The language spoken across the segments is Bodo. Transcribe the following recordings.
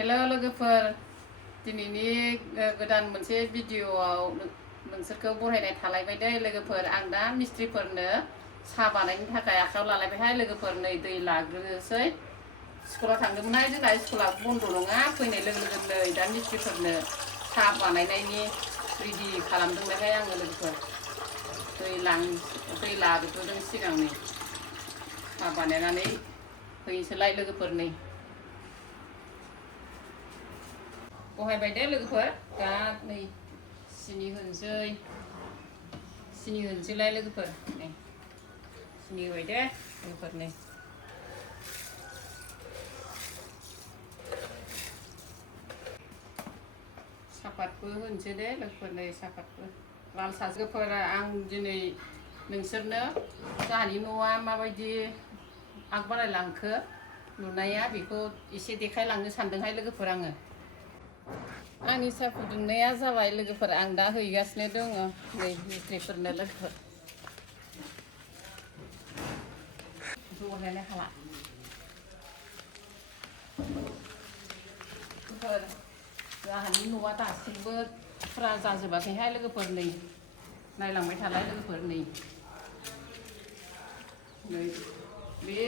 हेलो लोगोफोर दिनैनि गोदान मोनसे भिडिअआव नोंसोरखौ बरायनाय थालायबाय दे लोगोफोर आं दा मिस्ट्रिफोरनो साहा बानायनो थाखाय आखायाव लालायबायहाय लोगोफोर नै दै लाग्रोनोसै स्कुलाव थांदोंमोनहाय जोंना स्कुला बन्द नङा फैनाय लोगो लोगो नै दा मिस्ट्रिफोरनो साहा बानायनायनि रेडि खालामदोंलायहाय आङो लोगोफोर दै लाग्रोदों सिगांनो साहा बानायनानै हैसोलाय लोगोफोर नै बहायबाय दे लोगोफोर दा नै सिनि होनोसैलाय लोगोफोर नै सिनि होबाय दे लोगोफोर नै सापातबो होनोसै दे लोगोफोर नै सापातबो लाल साहा लोगोफोर आं दिनै नोंसोरनो जोंहानि न'आ माबायदि आग बारायलांखो नुनाया बेखौ एसे देखायलांनो सानदोंहाय लोगोफोर आङो आंनि साहा फुदुंनाया जाबाय लोगोफोर आं दा हैगासिनो दङ नै मिस्ट्रिफोरनो लोगोफोर ज'लायलाय हाला लोगोफोर जोंहानि न'आ दासिमबो फुरा जाजोबाखैहाय लोगोफोर नै नायलांबाय थालाय लोगोफोर नै बे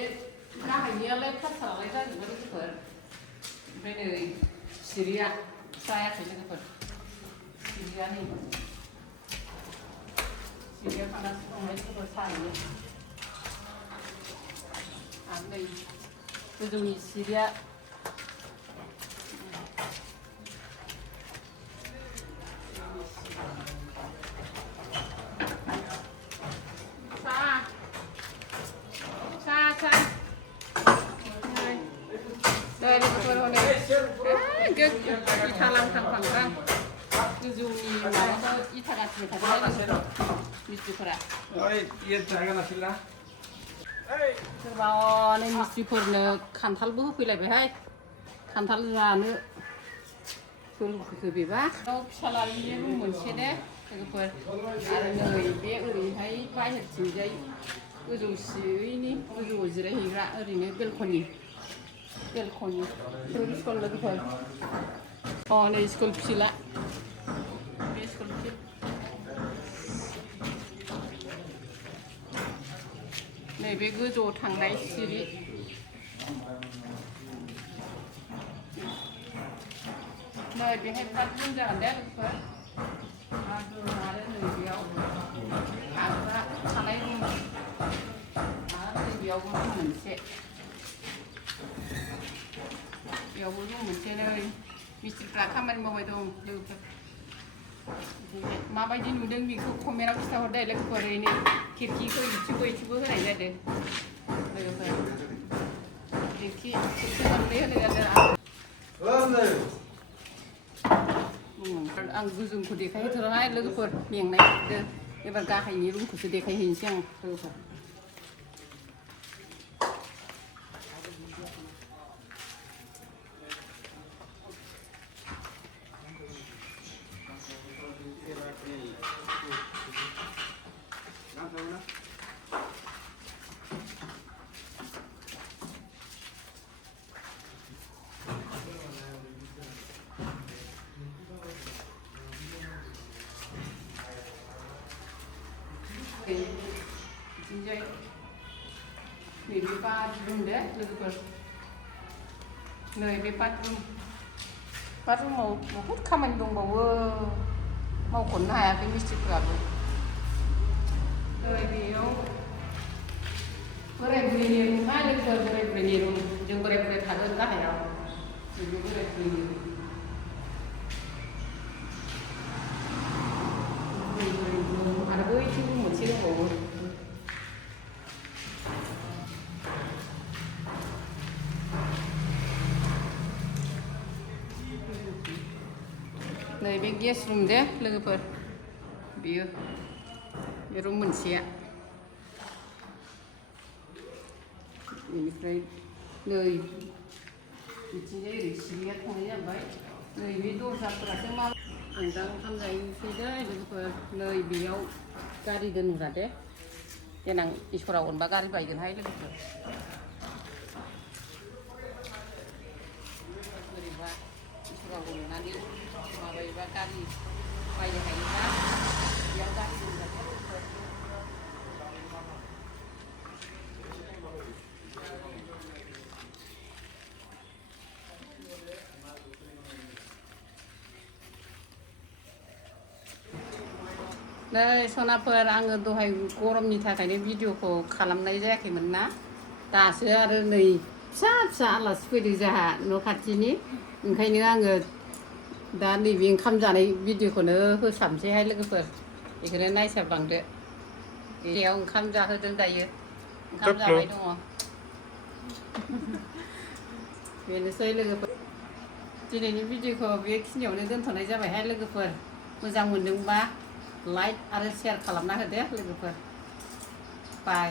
गाहायनियालाय फास्सालाय जाजोबबाय लोगोफोर ओमफ्राय नै सिरिया जायाखै लोगोफोर सिरिया नै सिरिया थांगासिनो दंहाय लोगोफोर साहैनो आरो नै गोजौनि सिरिया इथा लांथां फांथां गोजौनि माबाखौ इथा गासिबाय थादोंहाय मिस्ट्रिफोरा सोरबा नै मिस्ट्रिफोरनो खान्थालबो होफैलायबायहाय खान्थाल जानो होफैबा फिसालानि रुम मोनसे दे लोगोफोर आरो नै बे ओरैहाय बाहेरथिंजाय गोजौआव जिरायहैग्रा ओरैनो बेलकनि स्कुल लोगोफोर नै स्कुल फिला बे स्कुल फिल नैबे गोजौआव थांनाय सिरि नै बेहाय बाथरुम जागोन दे लोगोफोर बाथरुम आरो नै बेयाव थानाय रुम आरो नै बेयावबो रुम मोनसे बेयावबो रुम मोनसे नै मिस्ट्रिफ्रा खामानि मावबाय दं लोगोफोर माबायदि नुदों बेखौ कमेन्टआव खिन्थाहरदे लोगोफोर नै खिरखिखौ इथिंबो होनाय जादों लोगोफोर खिरखि मोननै होनाय जादों आं गोजौखौ देखायहैथ'राहाय लोगोफोर मेंनाय मोनदों एबार गाहायनि रुमखौसो देखायहैनोसै आं लोगोफोर बिथिंजाय नैबे बाथरुम दे लोगोफोर नैबे बाथरुमाव बहुद खामानि दंबावो मावख'नो हायाखै मिस्ट्रिफोराबो नै बेयाव बोराय बुरैनि रुमहाय लोगोफोर बोराय बुरैनि रुम जों बोराय बुरै थागोन गाहायाव नैबे बोराय बुरैनि रुम आरो बैथिं रुम मोनसे दंबावो नैबे गेस रुम दे लोगोफोर बेयो बे रुम मोनसेया बेनिफ्राय नै बिथिंजाय ओरै सिरिया थांनाय जाबाय नैबे दरजाफोरासो मा आं दा ओंखाम जाहैनोसै दे लोगोफोर नै बेयाव गारि दोनग्रा दे देनां इसोरा अनबा गारि बायगोनहाय लोगोफोर बोरैबा लानानै माबायोबा गारि बायनो हायोबा बेयाव गारि दोनगोन लोगोफोर नै सनाफोर आङो दहाय गरमनि थाखायनो भिडिअखौ खालामनाय जायाखैमोन ना दासो आरो नै फिसा फिसा आलासि फैदों जोंहा न' खाथिनि ओंखायनो आङो दा नैबे ओंखाम जानाय भिडिअखौनो होसाबसैहाय लोगोफोर बेखौनो नायसाबलांदो बेयाव ओंखाम जाहोदों दायो ओंखाम जाबाय दङ बेनोसै लोगोफोर दिनैनि भिडिअखौ बेखिनियावनो दोनथ'नाय जाबायहाय लोगोफोर मोजां मोनदोंबा लाइक आरो शेयार खालामना होदो लोगोफोर बाय